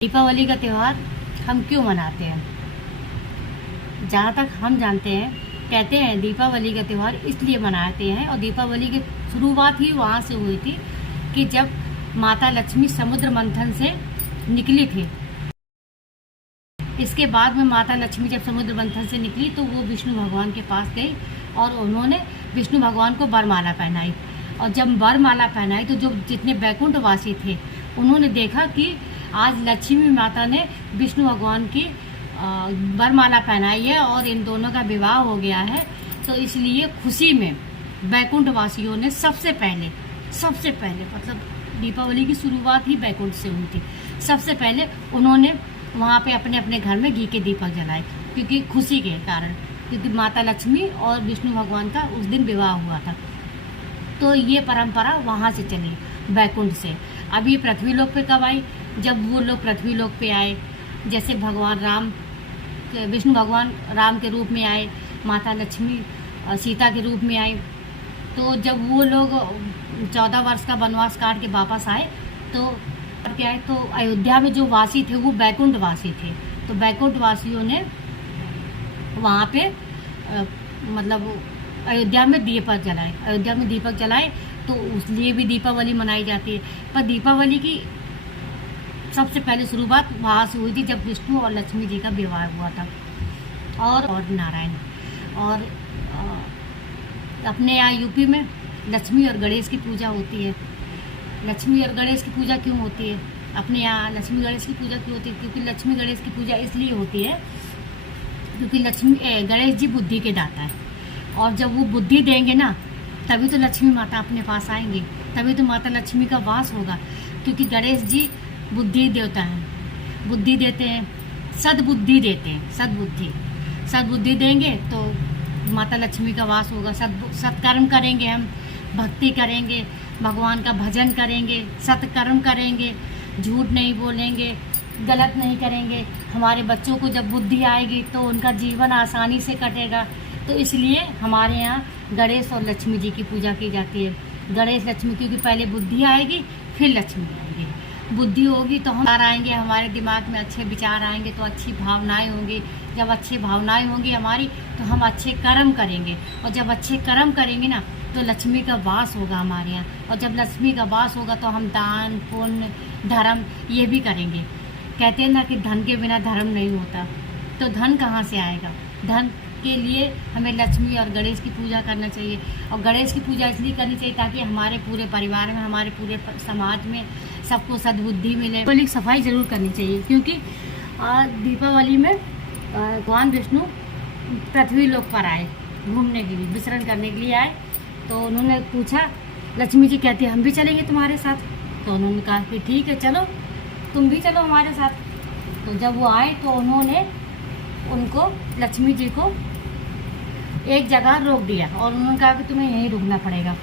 दीपावली का त्यौहार हम क्यों मनाते हैं? जहाँ तक हम जानते हैं, कहते हैं दीपावली का त्यौहार इसलिए मनाते हैं और दीपावली की शुरुआत ही वहाँ से हुई थी कि जब माता लक्ष्मी समुद्र मंथन से निकली थी। इसके बाद में माता लक्ष्मी जब समुद्र मंथन से निकली तो वो विष्णु भगवान के पास गई और उन्होंने विष्णु भगवान को वरमाला पहनाई। और जब वरमाला पहनाई तो जो जितने बैकुंठवासी थे उन्होंने देखा कि आज लक्ष्मी माता ने विष्णु भगवान की वरमाला पहनाई है और इन दोनों का विवाह हो गया है। तो इसलिए खुशी में बैकुंठवासियों ने सबसे पहले मतलब दीपावली की शुरुआत ही बैकुंठ से हुई थी। सबसे पहले उन्होंने वहाँ पे अपने अपने घर में घी के दीपक जलाए, क्योंकि खुशी के कारण, क्योंकि माता लक्ष्मी और विष्णु भगवान का उस दिन विवाह हुआ था। तो ये परंपरा वहाँ से चली, बैकुंठ से। अब ये पृथ्वी लोक पे कब आई? जब वो लोग पृथ्वी लोक पे आए, जैसे भगवान राम, विष्णु भगवान राम के रूप में आए, माता लक्ष्मी सीता के रूप में आई। तो जब वो लोग 14 वर्ष का वनवास काट के वापस आए तो क्या है, तो अयोध्या में जो वासी थे वो बैकुंठ वासी थे। तो बैकुंठ वासियों ने वहाँ पे मतलब अयोध्या में दीपक जलाए तो उसलिए भी दीपावली मनाई जाती है। पर दीपावली की सबसे पहले शुरुआत वहाँ से हुई थी जब विष्णु और लक्ष्मी जी का विवाह हुआ था। और नारायण और अपने यहाँ यूपी में लक्ष्मी और गणेश की पूजा होती है। लक्ष्मी और गणेश की पूजा क्यों होती है? अपने यहाँ लक्ष्मी गणेश की पूजा क्यों होती है? क्योंकि लक्ष्मी गणेश की पूजा इसलिए होती है क्योंकि गणेश जी बुद्धि के दाता है, और जब वो बुद्धि देंगे ना तभी तो लक्ष्मी माता अपने पास आएंगी, तभी तो माता लक्ष्मी का वास होगा। क्योंकि गणेश जी बुद्धि देवता हैं, बुद्धि देते हैं, सद्बुद्धि देते हैं, सद्बुद्धि देंगे तो माता लक्ष्मी का वास होगा। सत्कर्म करेंगे, हम भक्ति करेंगे, भगवान का भजन करेंगे, सत्कर्म करेंगे, झूठ नहीं बोलेंगे, गलत नहीं करेंगे। हमारे बच्चों को जब बुद्धि आएगी तो उनका जीवन आसानी से कटेगा। तो इसलिए हमारे यहाँ गणेश और लक्ष्मी जी की पूजा की जाती है। गणेश लक्ष्मी, क्योंकि पहले बुद्धि आएगी फिर लक्ष्मी आएगी। बुद्धि होगी तो हम आएंगे, हमारे दिमाग में अच्छे विचार आएंगे तो अच्छी भावनाएं होंगी। जब अच्छी भावनाएं होंगी हमारी तो हम अच्छे कर्म करेंगे, और जब अच्छे कर्म करेंगे ना तो लक्ष्मी का वास होगा हमारे यहाँ। और जब लक्ष्मी का वास होगा तो हम दान पुण्य धर्म ये भी करेंगे। कहते हैं ना कि धन के बिना धर्म नहीं होता, तो धन कहाँ से आएगा? धन के लिए हमें लक्ष्मी और गणेश की पूजा करना चाहिए। और गणेश की पूजा इसलिए करनी चाहिए ताकि हमारे पूरे परिवार में, हमारे पूरे समाज में सबको सद्बुद्धि मिले। दीपावली की सफाई ज़रूर करनी चाहिए, क्योंकि दीपावली में भगवान विष्णु पृथ्वी लोक पर आए घूमने के लिए, विचरण करने के लिए आए। तो उन्होंने पूछा, लक्ष्मी जी कहती है हम भी चलेंगे तुम्हारे साथ। तो उन्होंने कहा कि ठीक है चलो, तुम भी चलो हमारे साथ। तो जब वो आए तो उन्होंने उनको, लक्ष्मी जी को एक जगह रोक दिया और उन्होंने कहा कि तुम्हें यहीं रुकना पड़ेगा,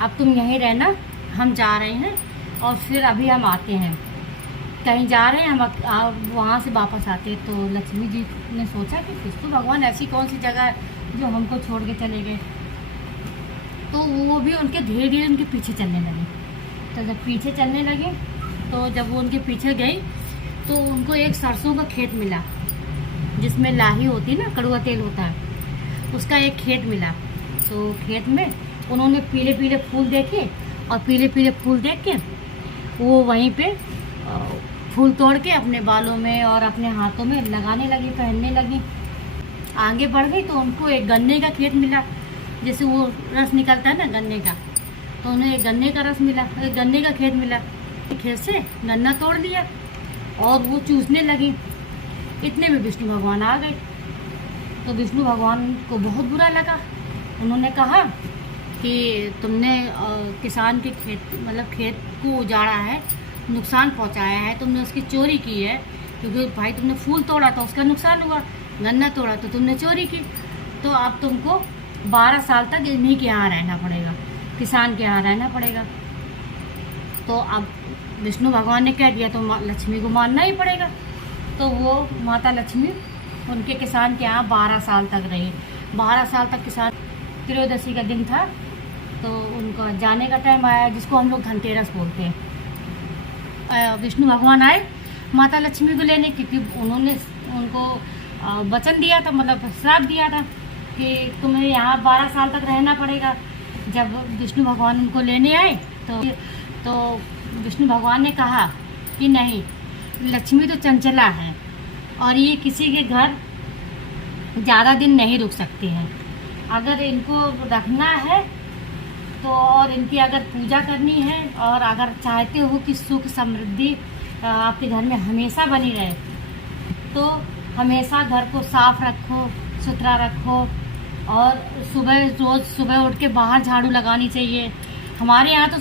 अब तुम यहीं रहना, हम जा रहे हैं और फिर अभी हम आते हैं, कहीं जा रहे हैं हम, वहाँ से वापस आते हैं। तो लक्ष्मी जी ने सोचा कि विष्णु भगवान ऐसी कौन सी जगह है जो हमको छोड़ के चले गए। तो वो भी उनके धीरे धीरे उनके पीछे चलने लगे। तो जब पीछे चलने लगे तो जब वो उनके पीछे गई तो उनको एक सरसों का खेत मिला, जिसमें लाही होती ना, कड़वा तेल होता है, उसका एक खेत मिला। तो खेत में उन्होंने पीले पीले फूल देखे, और पीले पीले फूल देख के वो वहीं पे फूल तोड़ के अपने बालों में और अपने हाथों में लगाने लगी, पहनने लगी। आगे बढ़ गई तो उनको एक गन्ने का खेत मिला, जैसे वो रस निकलता है ना गन्ने का, तो उन्हें एक गन्ने का रस मिला, एक गन्ने का खेत मिला। खेत से गन्ना तोड़ लिया और वो चूसने लगी। इतने में विष्णु भगवान आ गए। तो विष्णु भगवान को बहुत बुरा लगा। उन्होंने कहा कि तुमने किसान के खेत को उजाड़ा है, नुकसान पहुंचाया है, तुमने उसकी चोरी की है। क्योंकि भाई तुमने फूल तोड़ा तो उसका नुकसान हुआ, गन्ना तोड़ा तो तुमने चोरी की। तो अब तुमको 12 साल तक इन्हीं के यहाँ रहना पड़ेगा, किसान के यहाँ रहना पड़ेगा। तो अब विष्णु भगवान ने कह दिया तो लक्ष्मी को मानना ही पड़ेगा। तो वो माता लक्ष्मी उनके किसान के यहाँ 12 साल तक रही। 12 साल तक किसान, त्रयोदशी का दिन था तो उनका जाने का टाइम आया, जिसको हम लोग धनतेरस बोलते हैं। विष्णु भगवान आए माता लक्ष्मी को लेने, क्योंकि उन्होंने उनको वचन दिया था, मतलब श्राप दिया था कि तुम्हें यहाँ 12 साल तक रहना पड़ेगा। जब विष्णु भगवान उनको लेने आए तो विष्णु भगवान ने कहा कि नहीं, लक्ष्मी तो चंचला है और ये किसी के घर ज़्यादा दिन नहीं रुक सकती हैं। अगर इनको रखना है तो, और इनकी अगर पूजा करनी है, और अगर चाहते हो कि सुख समृद्धि आपके घर में हमेशा बनी रहे, तो हमेशा घर को साफ रखो, सुथरा रखो, और रोज़ सुबह उठ के बाहर झाड़ू लगानी चाहिए। हमारे यहाँ तो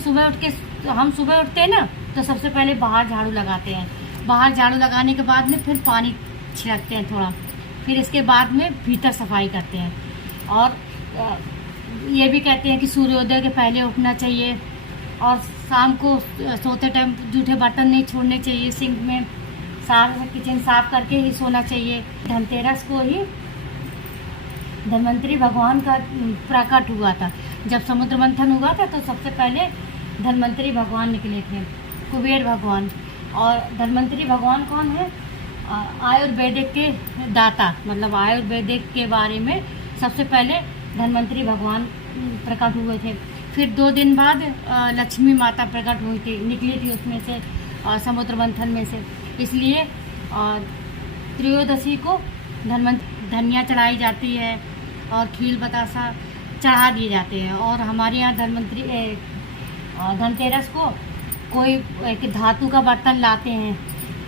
हम सुबह उठते हैं ना, तो सबसे पहले बाहर झाड़ू लगाते हैं। बाहर झाड़ू लगाने के बाद में फिर पानी छिड़कते हैं थोड़ा, फिर इसके बाद में भीतर सफाई करते हैं। और ये भी कहते हैं कि सूर्योदय के पहले उठना चाहिए, और शाम को सोते टाइम जूठे बर्तन नहीं छोड़ने चाहिए सिंक में, किचन साफ करके ही सोना चाहिए। धनतेरस को ही धन्वंतरी भगवान का प्रकट हुआ था। जब समुद्र मंथन हुआ था तो सबसे पहले धन्वंतरी भगवान निकले थे, कुबेर भगवान। और धन्वंतरी भगवान कौन है? आयुर्वेदिक के दाता, मतलब आयुर्वेदिक के बारे में सबसे पहले धन्वंतरी भगवान प्रकट हुए थे। फिर 2 दिन बाद लक्ष्मी माता प्रकट हुई थी, निकली थी उसमें से, समुद्र मंथन में से। इसलिए त्रयोदशी को धनिया चढ़ाई जाती है और खील बतासा चढ़ा दिए जाते हैं। और हमारे यहाँ धनतेरस को कोई एक धातु का बर्तन लाते हैं,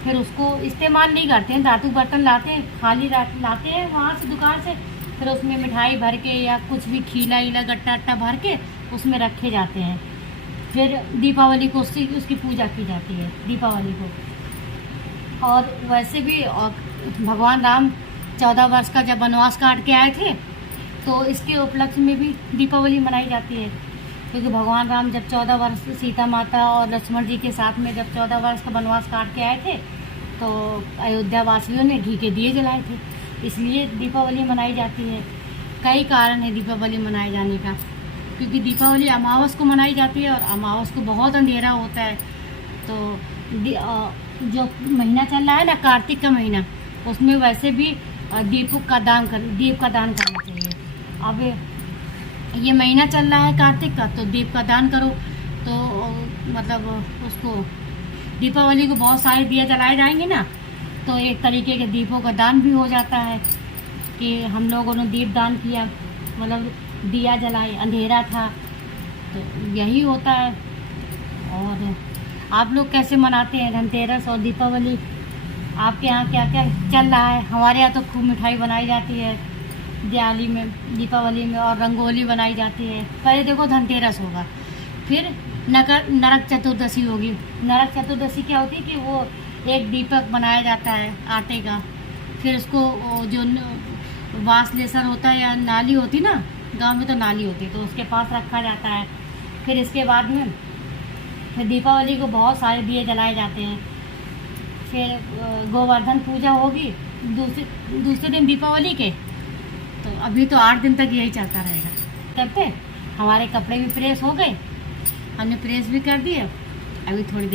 फिर उसको इस्तेमाल नहीं करते हैं। धातु बर्तन लाते हैं, खाली लाते हैं वहाँ से दुकान से, फिर उसमें मिठाई भर के या कुछ भी खीला ईला गट्टा अट्टा भर के उसमें रखे जाते हैं। फिर दीपावली को उसकी पूजा की जाती है, दीपावली को। और वैसे भी भगवान राम 14 वर्ष का जब वनवास काट के आए थे, तो इसके उपलक्ष्य में भी दीपावली मनाई जाती है। क्योंकि भगवान राम जब 14 वर्ष सीता माता और लक्ष्मण जी के साथ में जब 14 वर्ष का वनवास काट के आए थे, तो अयोध्या वासियों ने घी के दिए जलाए थे, इसलिए दीपावली मनाई जाती है। कई कारण है दीपावली मनाए जाने का, क्योंकि दीपावली अमावस को मनाई जाती है और अमावस को बहुत अंधेरा होता है। तो जो महीना चल रहा है ना, कार्तिक का महीना, उसमें वैसे भी दीप का दान करना चाहिए। अब ये महीना चल रहा है कार्तिक का, तो दीप का दान करो, तो मतलब उसको दीपावली को बहुत सारे दिया जलाए जाएंगे ना, तो एक तरीके के दीपों का दान भी हो जाता है कि हम लोगों ने दीप दान किया, मतलब दिया जलाए, अंधेरा था, तो यही होता है। और आप लोग कैसे मनाते हैं धनतेरस और दीपावली? आपके यहाँ क्या क्या चल रहा है? हमारे यहाँ तो खूब मिठाई बनाई जाती है दिवाली में, दीपावली में, और रंगोली बनाई जाती है। पहले देखो धनतेरस होगा, फिर नरक चतुर्दशी होगी। नरक चतुर्दशी क्या होती है कि वो एक दीपक बनाया जाता है आटे का, फिर उसको जो वास लेसर होता है या नाली होती ना, गांव में तो नाली होती है, तो उसके पास रखा जाता है। फिर इसके बाद में फिर दीपावली को बहुत सारे दिए जलाए जाते हैं। फिर गोवर्धन पूजा होगी दूसरे दिन दीपावली के। तो अभी तो 8 दिन तक यही चलता रहेगा। करते हमारे कपड़े भी प्रेस हो गए, हमने प्रेस भी कर दिए, अभी थोड़ी देर